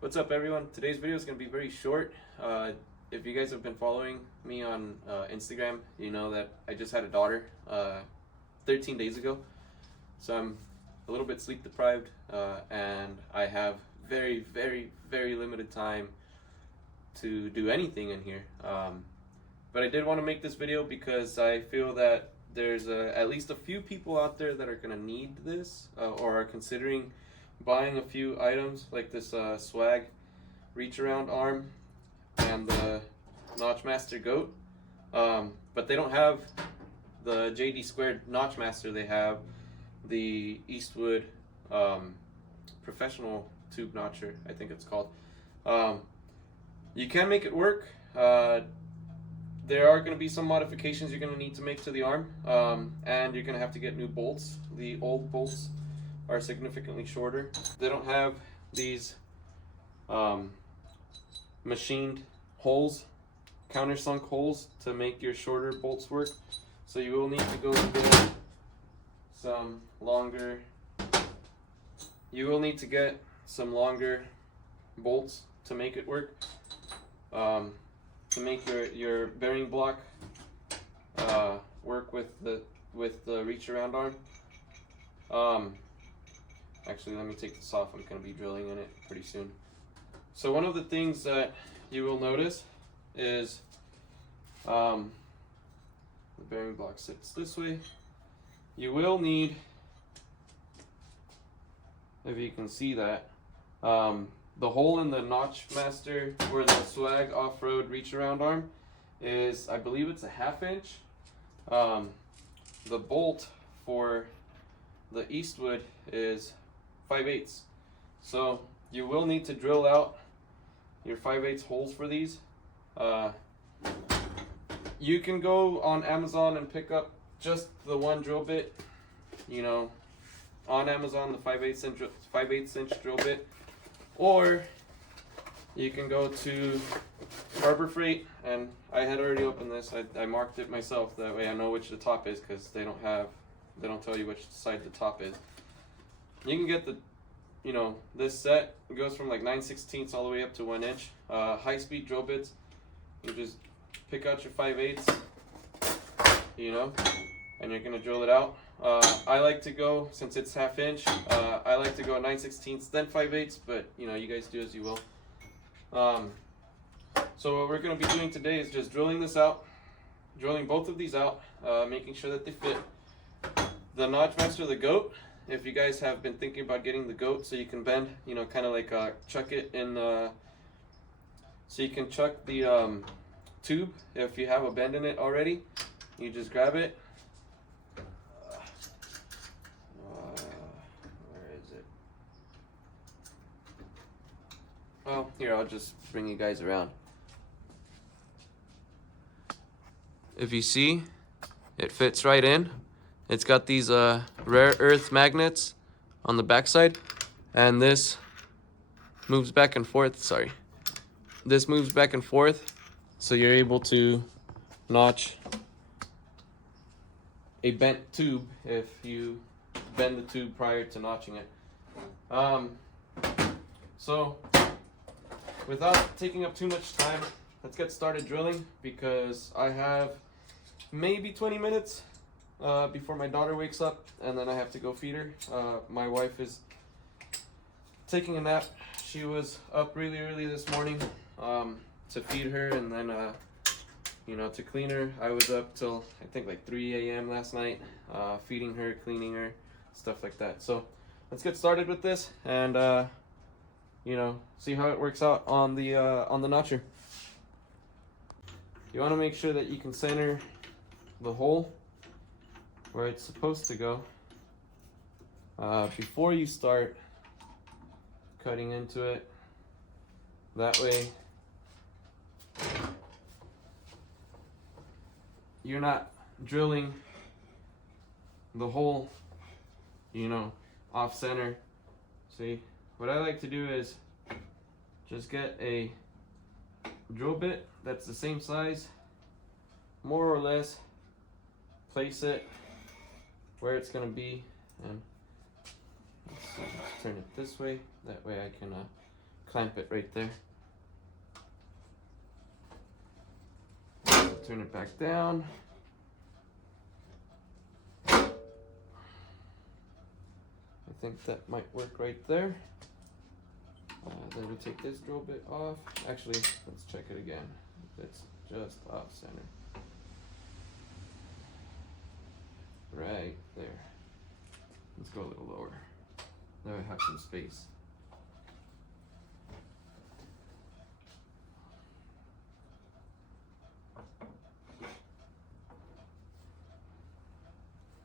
What's up, everyone? Today's video is going to be very short. If you guys have been following me on Instagram, you know that I just had a daughter 13 days ago. So I'm a little bit sleep deprived and I have very limited time to do anything in here. But I did want to make this video because I feel that there's at least a few people out there that are going to need this or are considering buying a few items like this swag reach around arm and the Notch Master goat, but they don't have the JD2 Notch Master. They have the Eastwood professional tube notcher, I think it's called. You can make it work. There are going to be some modifications you're going to need to make to the arm, and you're going to have to get new bolts. The old bolts are significantly shorter. They don't have these machined holes, countersunk holes to make your shorter bolts work. So you will need to go get some longer. You will need to get some longer bolts to make it work. To make your bearing block work with the reach around arm. Actually, let me take this off. I'm going to be drilling in it pretty soon. So one of the things that you will notice is the bearing block sits this way. You will need, if you can see that, the hole in the Notch Master or the Swag off-road reach around arm is, I believe it's a 1/2 inch. The bolt for the Eastwood is 5/8. So you will need to drill out your 5/8 holes for these. You can go on Amazon and pick up just the one drill bit. You know, on Amazon, the 5/8 inch drill bit, or you can go to Harbor Freight, and I had already opened this. I marked it myself, that way I know which the top is, because they don't tell you which side the top is. You can get this set. It goes from like 9/16 all the way up to 1 inch. High-speed drill bits. You just pick out your 5/8, and you're gonna drill it out. I like to go, since it's 1/2 inch, I like to go 9/16 then 5/8, but you guys do as you will. So what we're gonna be doing today is just drilling both of these out, making sure that they fit. The Notch Master, the goat. If you guys have been thinking about getting the goat so you can bend, kind of like chuck it in, so you can chuck the tube. If you have a bend in it already, you just grab it. Where is it? Well, here, I'll just bring you guys around. If you see, it fits right in. It's got these rare earth magnets on the backside, and this moves back and forth. Sorry. This moves back and forth, so you're able to notch a bent tube if you bend the tube prior to notching it. So without taking up too much time, let's get started drilling, because I have maybe 20 minutes before my daughter wakes up, and then I have to go feed her. My wife is taking a nap. She was up really early this morning to feed her, and then to clean her. I was up till I think like 3 a.m. last night, feeding her, cleaning her, stuff like that. So let's get started with this and see how it works out on the notcher. You want to make sure that you can center the hole where it's supposed to go before you start cutting into it. That way you're not drilling the hole off center. See, what I like to do is just get a drill bit that's the same size, more or less, place it where it's going to be, and let's turn it this way. That way I can clamp it right there. Turn it back down. I think that might work right there. Then we take this drill bit off. Actually, let's check it again. It's just off center. Right there. Let's go a little lower. Now I have some space.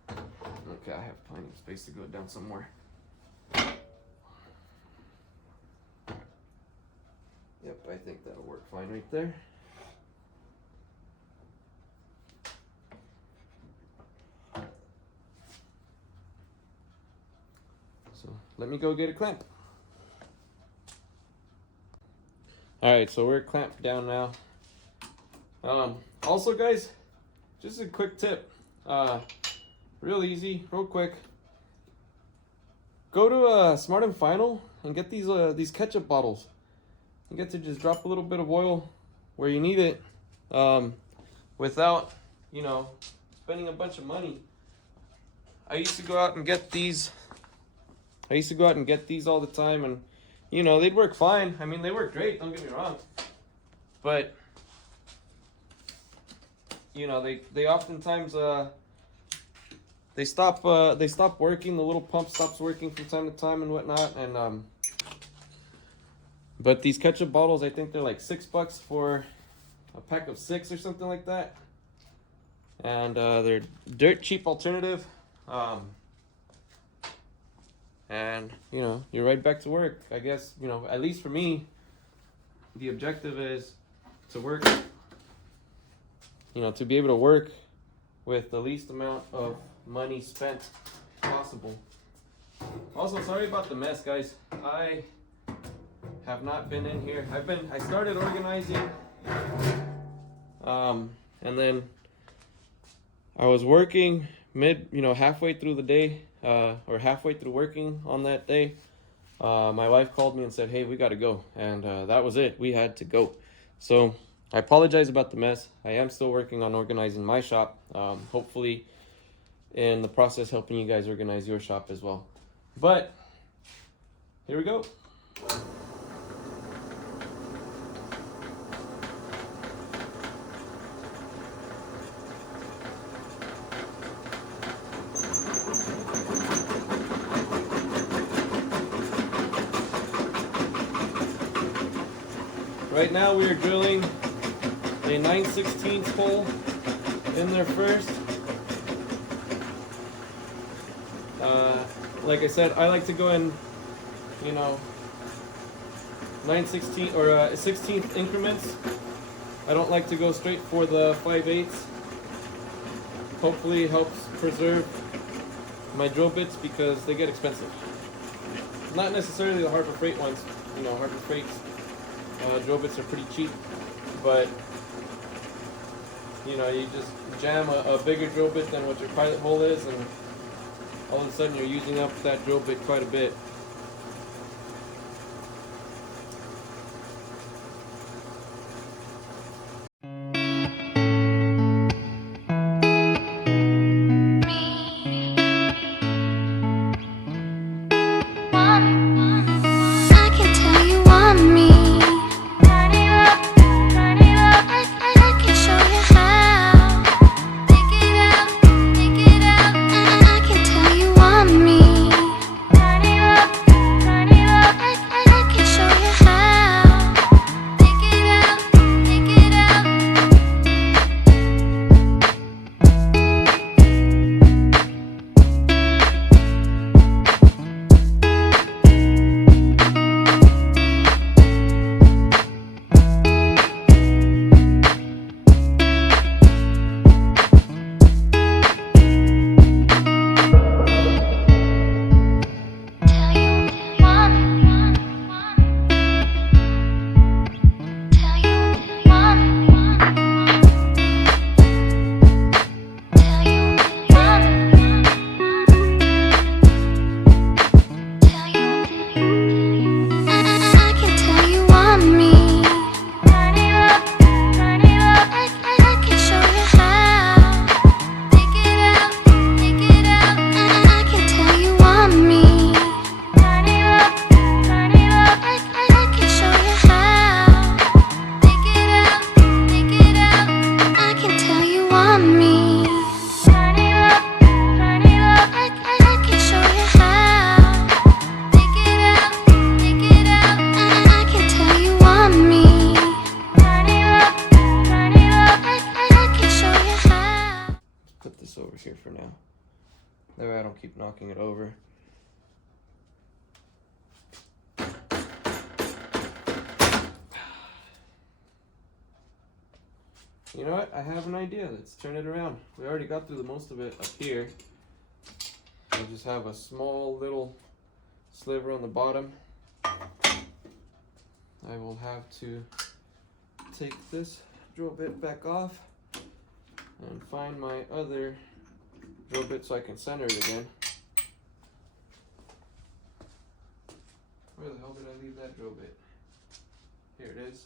Okay, I have plenty of space to go down somewhere. Yep, I think that'll work fine right there. So let me go get a clamp. Alright, so we're clamped down now. Also guys, just a quick tip. Real easy, real quick. Go to Smart and Final and get these ketchup bottles. You get to just drop a little bit of oil where you need it, without, you know, spending a bunch of money. I used to go out and get these. All the time, and you know, they'd work fine. I mean, they work great, don't get me wrong. But you know, they oftentimes they stop working. The little pump stops working from time to time and whatnot. And but these ketchup bottles, I think they're like $6 for a pack of 6 or something like that. And they're dirt cheap alternative. And you know, you're right back to work. I guess, you know, at least for me, the objective is to work, you know, to be able to work with the least amount of money spent possible. Also, sorry about the mess, guys. I have not been in here. I started organizing, and then I was working halfway through the day, or halfway through working on that day. My wife called me and said, hey, we got to go. And that was it. We had to go. So I apologize about the mess. I am still working on organizing my shop. Hopefully in the process helping you guys organize your shop as well. But here we go. Right now we are drilling a 9/16 hole in there first. Like I said, I like to go in, 9/16 or 16th increments. I don't like to go straight for the 5/8. Hopefully it helps preserve my drill bits because they get expensive. Not necessarily the Harbor Freight ones. Harbor Freight's drill bits are pretty cheap, but you just jam a bigger drill bit than what your pilot hole is, and all of a sudden you're using up that drill bit quite a bit. Turn it up. keep knocking it over. You know what? I have an idea. Let's turn it around. We already got through the most of it up here. I just have a small little sliver on the bottom. I will have to take this drill bit back off and find my other drill bit so I can center it again. Where the hell did I leave that drill bit? Here it is.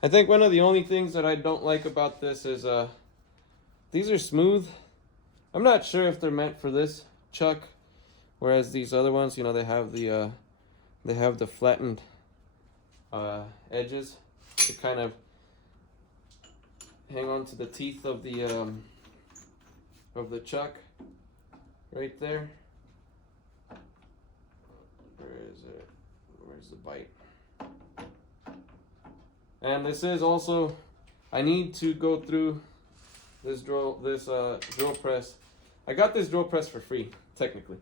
I think one of the only things that I don't like about this is these are smooth. I'm not sure if they're meant for this chuck, whereas these other ones, you know, they have the flattened edges to kind of hang on to the teeth of the chuck right there. Where is it? Where's the bite? And this is also, I need to go through this drill press. I got this drill press for free, technically.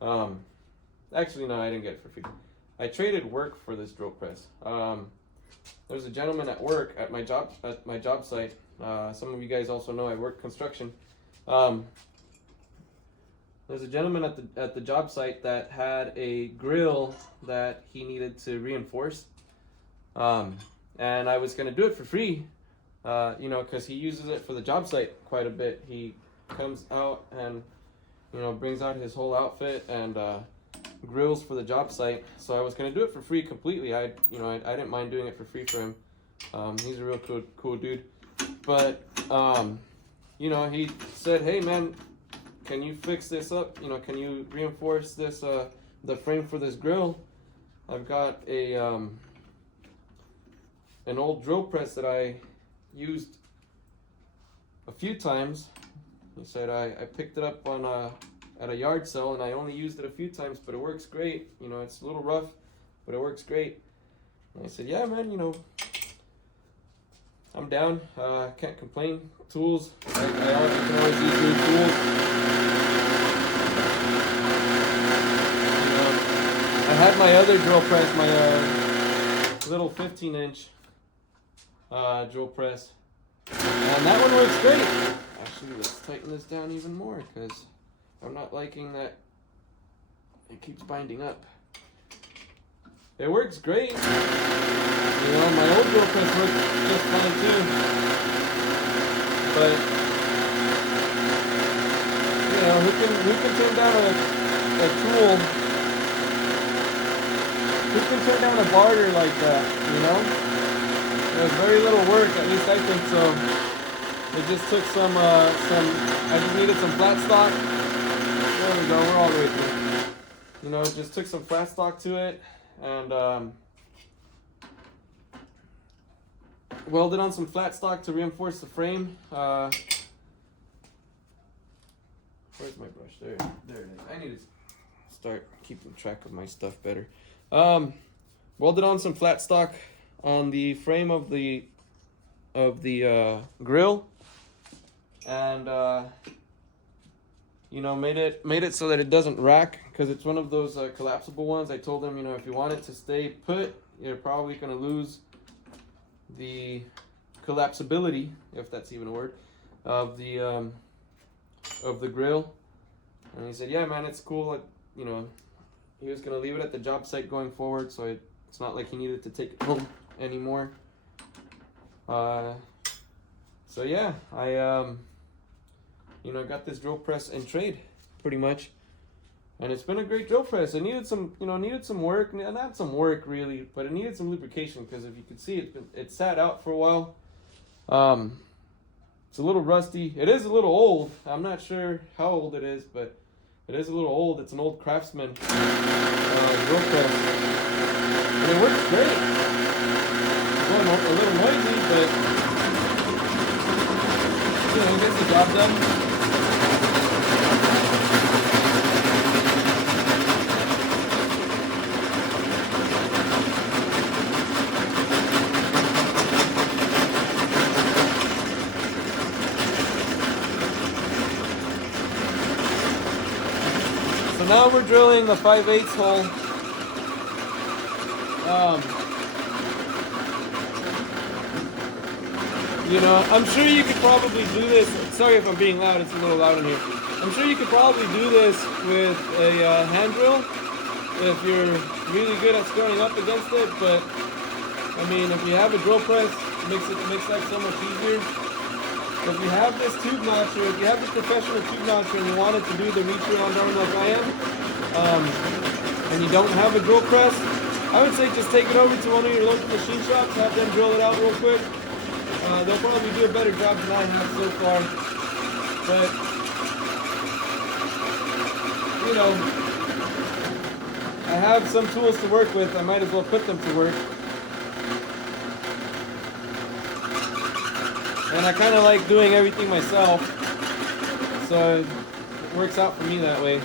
Actually, no, I didn't get it for free. I traded work for this drill press. There's a gentleman at work at my job site. Some of you guys also know I work construction. There's a gentleman at the job site that had a grill that he needed to reinforce. And I was going to do it for free, you know, because he uses it for the job site quite a bit. He comes out and, you know, brings out his whole outfit and grills for the job site. So I was going to do it for free completely. I didn't mind doing it for free for him. He's a real cool dude. But, you know, he said, hey, man, can you fix this up? You know, can you reinforce this, the frame for this grill? I've got an old drill press that I used a few times. He said I picked it up on at a yard sale and I only used it a few times, but it works great. You know, it's a little rough, but it works great. And I said, yeah, man, you know, I'm down. Can't complain. Tools, I can always use new tools. I had my other drill press, my little 15-inch drill press, and that one works great. Actually, let's tighten this down even more because I'm not liking that it keeps binding up. It works great. You know, my old drill press works just fine too. But you know, who can turn down a tool? Who can turn down a barter like that? You know? It was very little work, at least I think so. It just took I just needed some flat stock. There we go, we're all the way through. You know, just took some flat stock to it and welded on some flat stock to reinforce the frame. Where's my brush? There it is. I need to start keeping track of my stuff better. Welded on some flat stock on the frame of the grill, and you know, made it so that it doesn't rack, because it's one of those collapsible ones. I told them, you know, if you want it to stay put, you're probably going to lose the collapsibility, if that's even a word, of the grill. And he said, yeah, man, it's cool. You know, he was going to leave it at the job site going forward, so it's not like he needed to take it home anymore. So yeah, I you know, got this drill press in trade pretty much, and it's been a great drill press. It needed some work, not some work really, but it needed some lubrication, because if you could see, it sat out for a while. It's a little rusty. It is a little old. I'm not sure how old it is, but it is a little old. It's an old Craftsman drill press, and it works great. It's going a little noisy, but you know, it gets the job done. So now we're drilling the 5/8 hole. You know, I'm sure you could probably do this. Sorry if I'm being loud, it's a little loud in here. I'm sure you could probably do this with a hand drill if you're really good at scoring up against it, but I mean, if you have a drill press, it makes that so much easier. If you have this tube notcher, if you have this professional tube notcher and you wanted to do the reach around arm like I am, and you don't have a drill press, I would say just take it over to one of your local machine shops, have them drill it out real quick. They'll probably do a better job than I have so far. But, you know, I have some tools to work with. I might as well put them to work. And I kind of like doing everything myself. So it works out for me that way.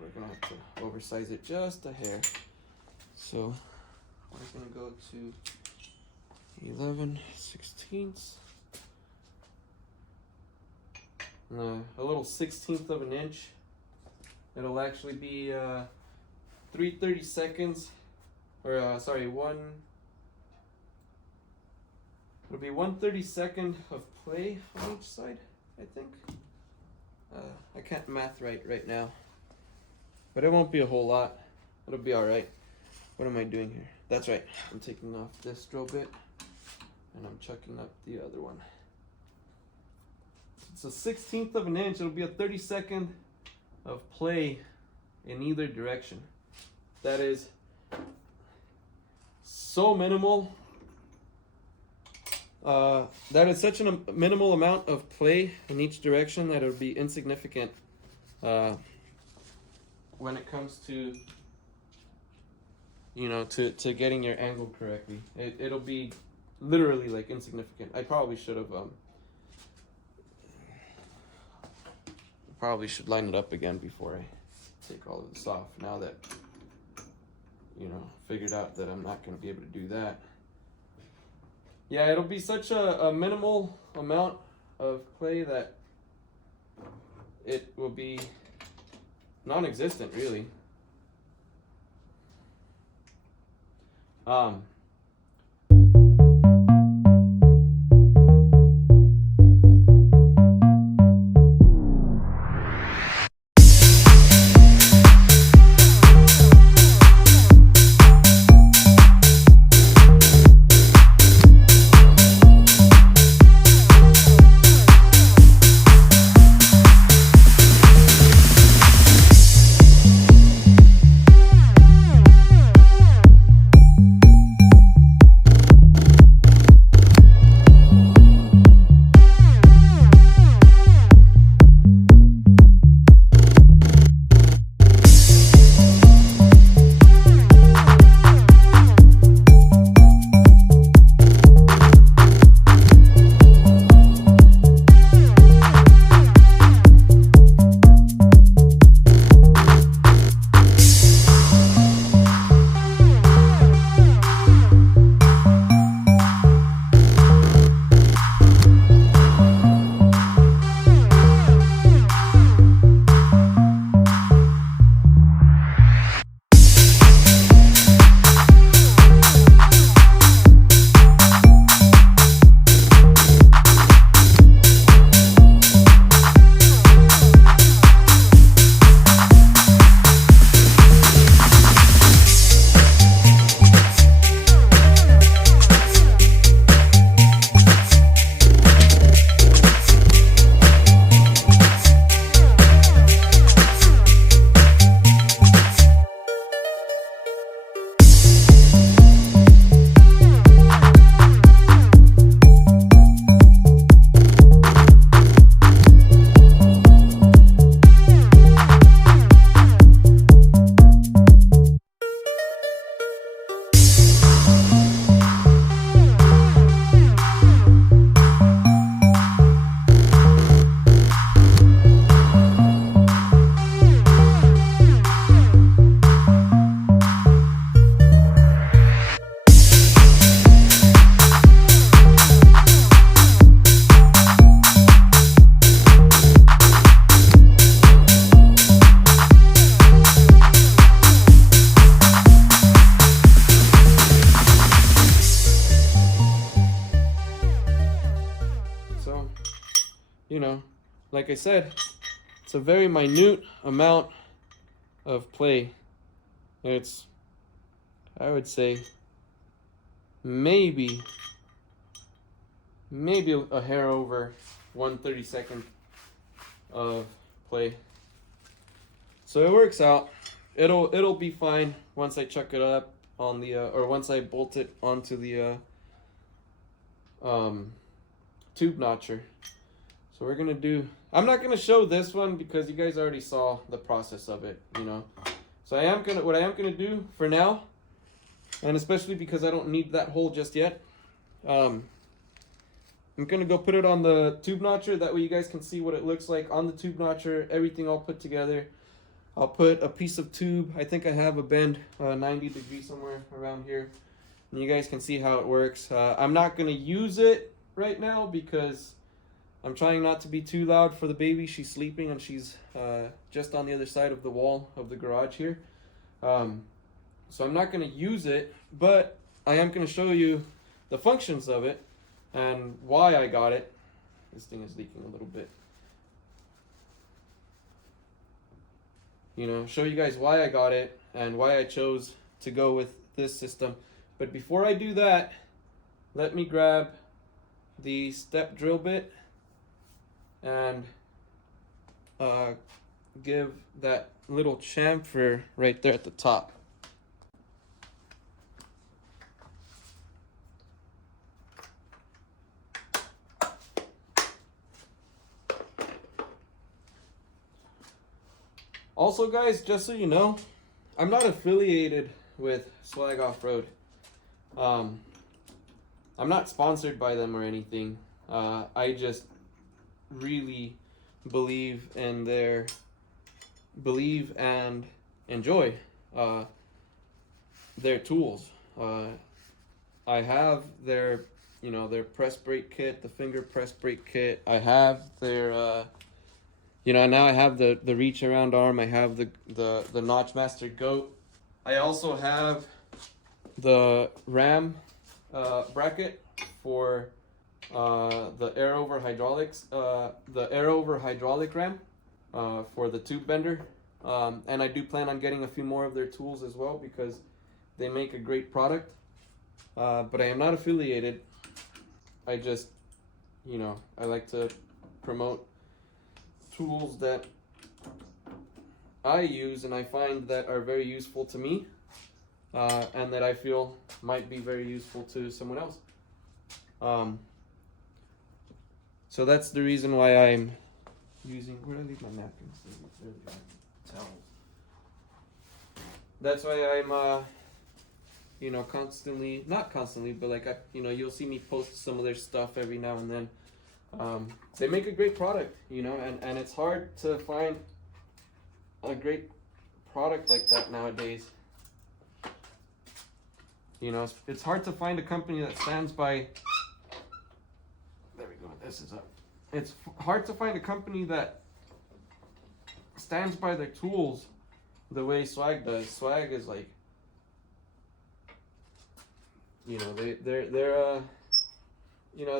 We're gonna have to oversize it just a hair. So we're gonna go to 11/16, a little 1/16 of an inch. It'll actually be 3/32, or sorry, it'll be 1/32 of play on each side, I think. I can't math right now, but it won't be a whole lot. It'll be all right. What am I doing here? That's right. I'm taking off this drill bit and I'm chucking up the other one. It's a 1/16 of an inch. It'll be a 32nd of play in either direction. That is so minimal. That is such a minimal amount of play in each direction that it would be insignificant when it comes to, you know, to getting your angle correctly. It'll be literally like insignificant. I probably should have should line it up again before I take all of this off, now that, you know, figured out that I'm not going to be able to do that. Yeah, it'll be such a minimal amount of clay that it will be non-existent, really. you know, like I said, it's a very minute amount of play. It's, I would say, maybe a hair over 1/32 of play. So it works out. It'll be fine once I chuck it up on the or once I bolt it onto the tube notcher. So we're gonna do. I'm not gonna show this one because you guys already saw the process of it, you know. So what I am gonna do for now, and especially because I don't need that hole just yet, I'm gonna go put it on the tube notcher. That way you guys can see what it looks like on the tube notcher. Everything all put together. I'll put a piece of tube. I think I have a bend 90 degrees somewhere around here, and you guys can see how it works. I'm not gonna use it right now because I'm trying not to be too loud for the baby. She's sleeping and she's just on the other side of the wall of the garage here. So I'm not going to use it, but I am going to show you the functions of it and why I got it. This thing is leaking a little bit. You know, show you guys why I got it and why I chose to go with this system. But before I do that, let me grab the step drill bit and give that little chamfer right there at the top. Also guys, just so you know, I'm not affiliated with Swag Off-Road. I'm not sponsored by them or anything. I just really believe and enjoy their tools. I have their press brake kit, the finger press brake kit. I have their now I have the reach around arm. I have the Notch Master Goat. I also have the ram bracket for the air over hydraulics, the air over hydraulic ram for the tube bender, and I do plan on getting a few more of their tools as well because they make a great product. But I am not affiliated. I just, I like to promote tools that I use and I find that are very useful to me, and that I feel might be very useful to someone else. So that's the reason why I'm using. Where did I leave my napkins? There we go. Towels. That's why I'm, not constantly, but like you'll see me post some of their stuff every now and then. They make a great product, and it's hard to find a great product like that nowadays. It's hard to find a company that stands by. There we go. This is up. It's hard to find a company that stands by their tools the way Swag does. Swag is like, they're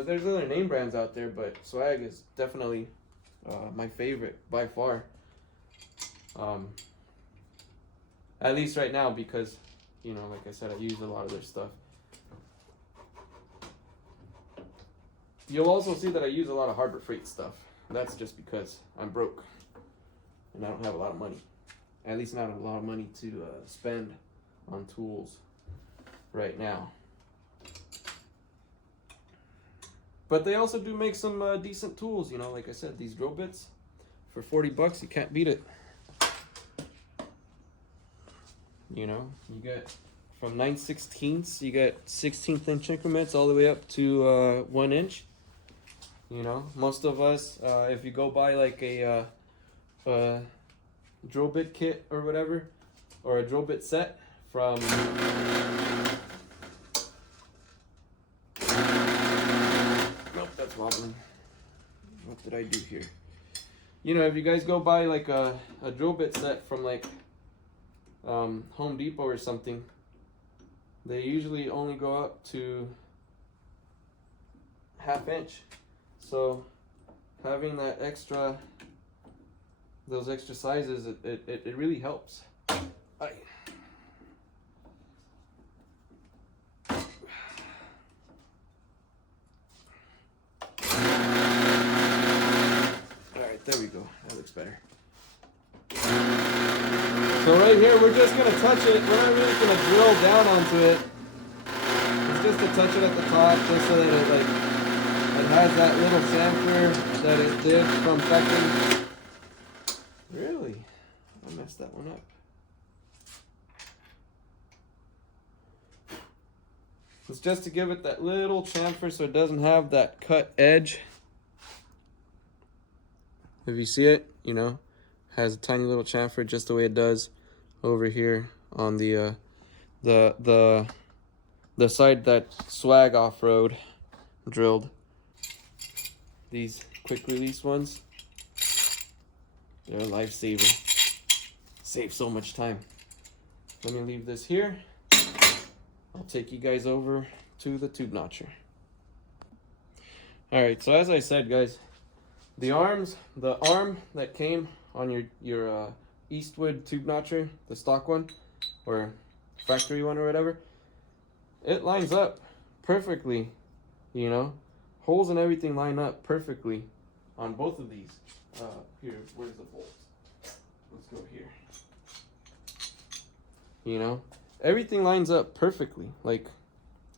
there's other name brands out there, but Swag is definitely my favorite by far. At least right now because, like I said, I use a lot of their stuff. You'll also see that I use a lot of Harbor Freight stuff. That's just because I'm broke and I don't have a lot of money. At least not a lot of money to spend on tools right now. But they also do make some decent tools, like I said, these drill bits for $40, you can't beat it. You get from 9/16, you get 16th inch increments all the way up to 1 inch. Most of us, if you go buy like a drill bit kit or whatever, or a drill bit set from that's wobbling. What did I do here? If you guys go buy like a drill bit set from like Home Depot or something, they usually only go up to 1/2 inch. So having that extra, those extra sizes, it really helps. Alright, there we go. That looks better. So right here, we're just gonna touch it. We're not really gonna drill down onto it. It's just to touch it at the top, just so that it has that little chamfer that it did from second. Really? I messed that one up. It's just to give it that little chamfer so it doesn't have that cut edge. If you see it, you know, has a tiny little chamfer just the way it does over here on the side that Swag off-road drilled. These quick release ones, they're a lifesaver. Save so much time. Let me leave this here. I'll take you guys over to the tube notcher. Alright, so as I said, guys, the arm that came on your Eastwood tube notcher, the stock one, or factory one or whatever, it lines up perfectly, you know. Holes and everything line up perfectly on both of these. Here, where's the bolts? Let's go here. You know, everything lines up perfectly. Like,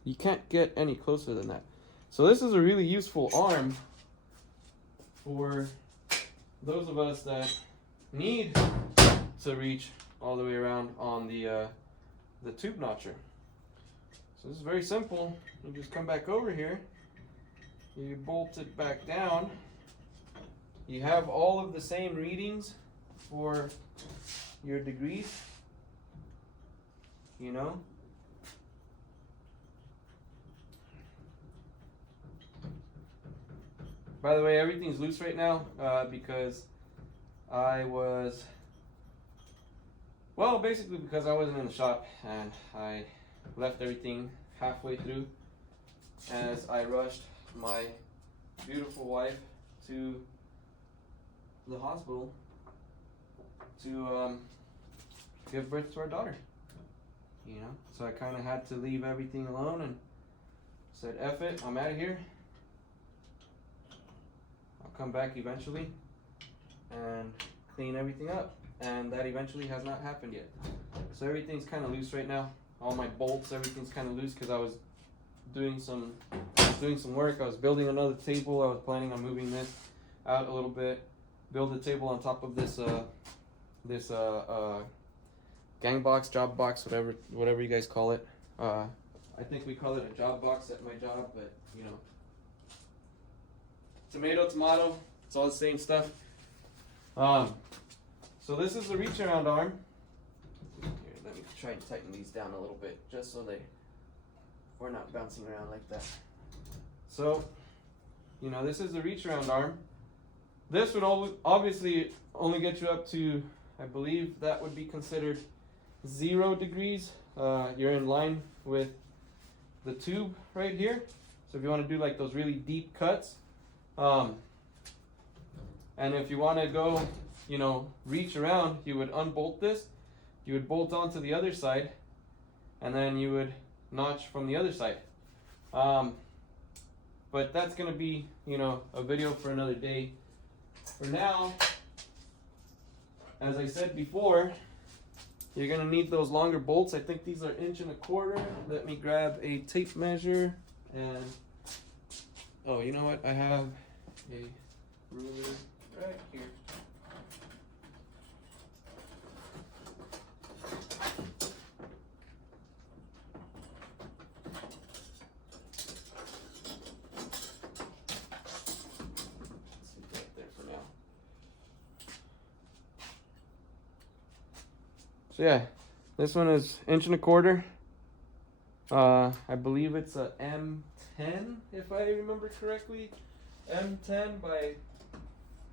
you can't get any closer than that. So this is a really useful arm for those of us that need to reach all the way around on the tube notcher. So this is very simple. You just come back over here. You bolt it back down. You have all of the same readings for your degrees, you know. By the way, everything's loose right now because I was, well, basically because I wasn't in the shop and I left everything halfway through as I rushed my beautiful wife to the hospital to give birth to our daughter, you know. So I kind of had to leave everything alone and said, F it, I'm out of here. I'll come back eventually and clean everything up, and that eventually has not happened yet. So everything's kind of loose right now. All my bolts, everything's kind of loose because I was doing some work. I was building another table. I was planning on moving this out a little bit, build a table on top of this gang box, job box, whatever you guys call it. I think we call it a job box at my job, but you know, tomato, it's all the same stuff. So this is the reach around arm. Here, let me try and tighten these down a little bit just so we're not bouncing around like that. So, you know, this is the reach around arm. This would obviously only get you up to, I believe that would be considered 0 degrees. You're in line with the tube right here. So if you want to do like those really deep cuts, and if you want to go, you know, reach around, you would unbolt this, you would bolt onto the other side, and then you would notch from the other side. But that's going to be, you know, a video for another day. For now, as I said before, you're going to need those longer bolts. I think these are 1.25 inches. Let me grab a tape measure and, oh, you know what? I have a ruler right here. So yeah, this one is 1.25 inches. I believe it's a M10, if I remember correctly. M10 by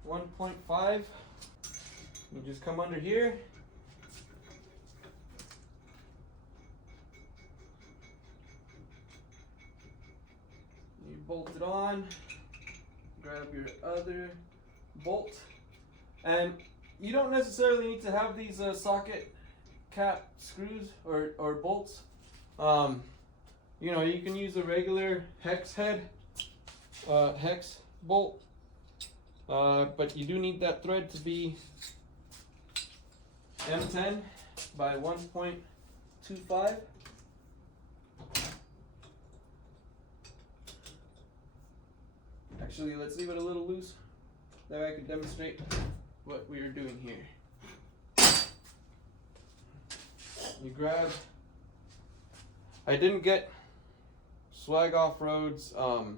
1.5. You just come under here. You bolt it on. Grab grab your other bolt. And you don't necessarily need to have these socket cap screws or bolts. You know, you can use a regular hex head, hex bolt, but you do need that thread to be M10 by 1.25. Actually, let's leave it a little loose. That way I can demonstrate what we are doing here. You grab, I didn't get Swag Off-Road's the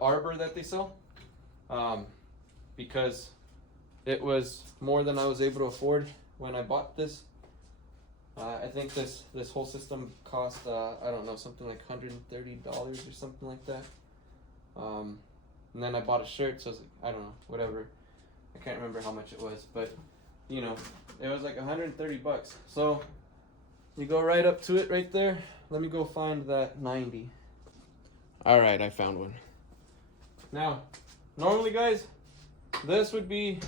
arbor that they sell, because it was more than I was able to afford when I bought this. I think this whole system cost I don't know, something like $130 or something like that. And then I bought a shirt, so I was like, I don't know, whatever. I can't remember how much it was, but you know, it was like 130 bucks. So you go right up to it right there. Let me go find that 90. All right, I found one. Now, normally guys, this would be,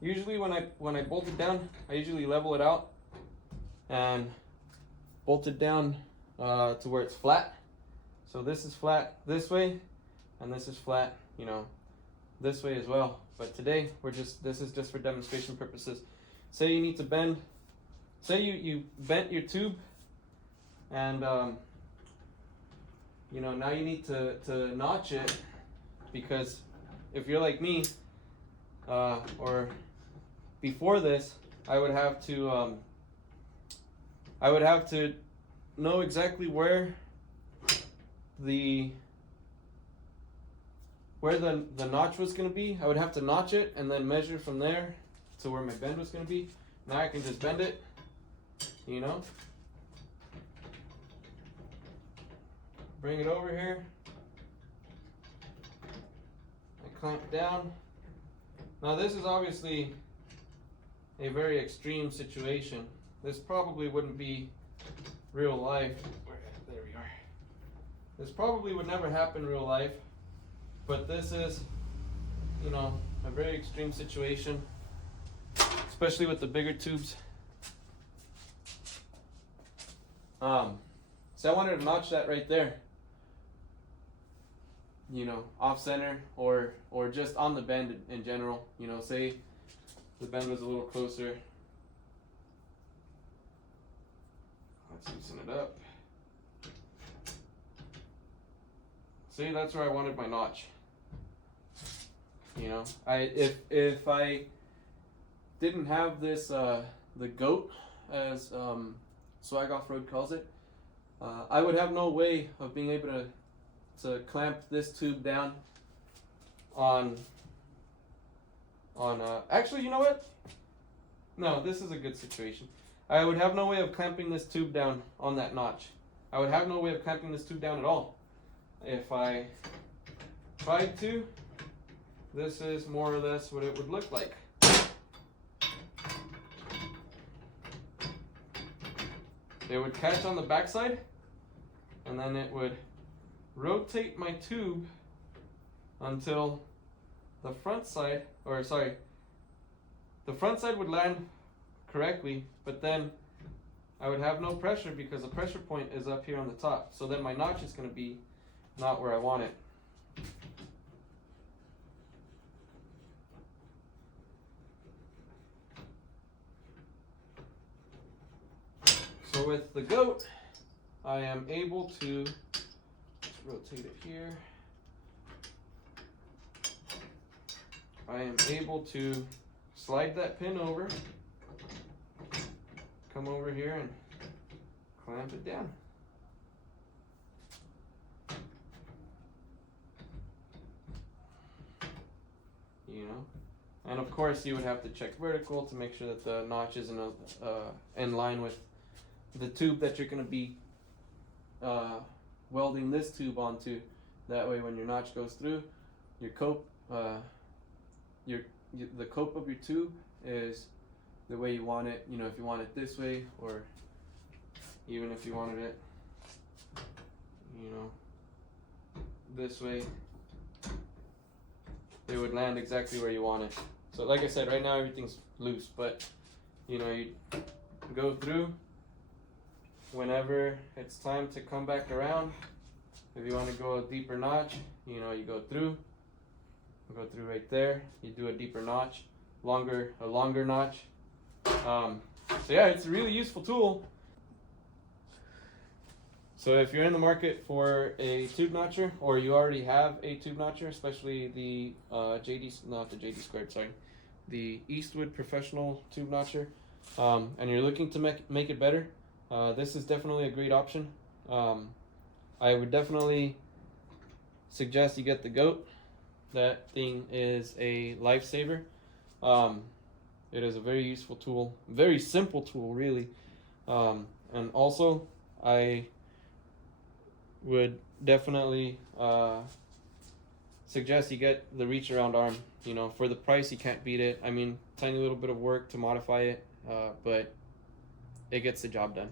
usually when I bolt it down, I usually level it out and bolt it down to where it's flat. So this is flat this way, and this is flat, you know, this way as well. But today this is just for demonstration purposes. Say you need to bend, say you bent your tube, and you know, now you need to notch it, because if you're like me, or before this, I would have to know exactly where the notch was going to be. I would have to notch it and then measure from there to where my bend was going to be. Now I can just bend it, you know, bring it over here, I clamp down. Now this is obviously a very extreme situation. This probably wouldn't be real life. There we are. This probably would never happen in real life, but this is, you know, a very extreme situation, especially with the bigger tubes. So I wanted to notch that right there, you know, off center or just on the bend in general. You know, say the bend was a little closer. Let's loosen it up. See, that's where I wanted my notch. You know, if I didn't have this the goat, as Swag Off-Road calls it, I would have no way of being able to clamp this tube down on actually, you know what? No, this is a good situation. I would have no way of clamping this tube down on that notch. I would have no way of clamping this tube down at all. If I tried to, this is more or less what it would look like. It would catch on the backside, and then it would rotate my tube until the front side, or sorry, the front side would land correctly, but then I would have no pressure because the pressure point is up here on the top. So then my notch is going to be not where I want it. So with the goat, I am able to rotate it here. I am able to slide that pin over, come over here and clamp it down. You know, and of course you would have to check vertical to make sure that the notch is in line with the tube that you're going to be welding this tube onto. That way when your notch goes through, your cope, the cope of your tube is the way you want it. You know, if you want it this way, or even if you wanted it, you know, this way, it would land exactly where you want it. So like I said, right now everything's loose, but you know, you go through whenever it's time to come back around. If you want to go a deeper notch, you know, you go through right there, you do a deeper notch, a longer notch. So yeah, it's a really useful tool. So if you're in the market for a tube notcher, or you already have a tube notcher, especially the the Eastwood professional tube notcher, and you're looking to make it better, this is definitely a great option. I would definitely suggest you get the GOAT. That thing is a lifesaver. It is a very useful tool, very simple tool, really. And also, I would definitely suggest you get the reach around arm. You know, for the price, you can't beat it. I mean, tiny little bit of work to modify it, but it gets the job done.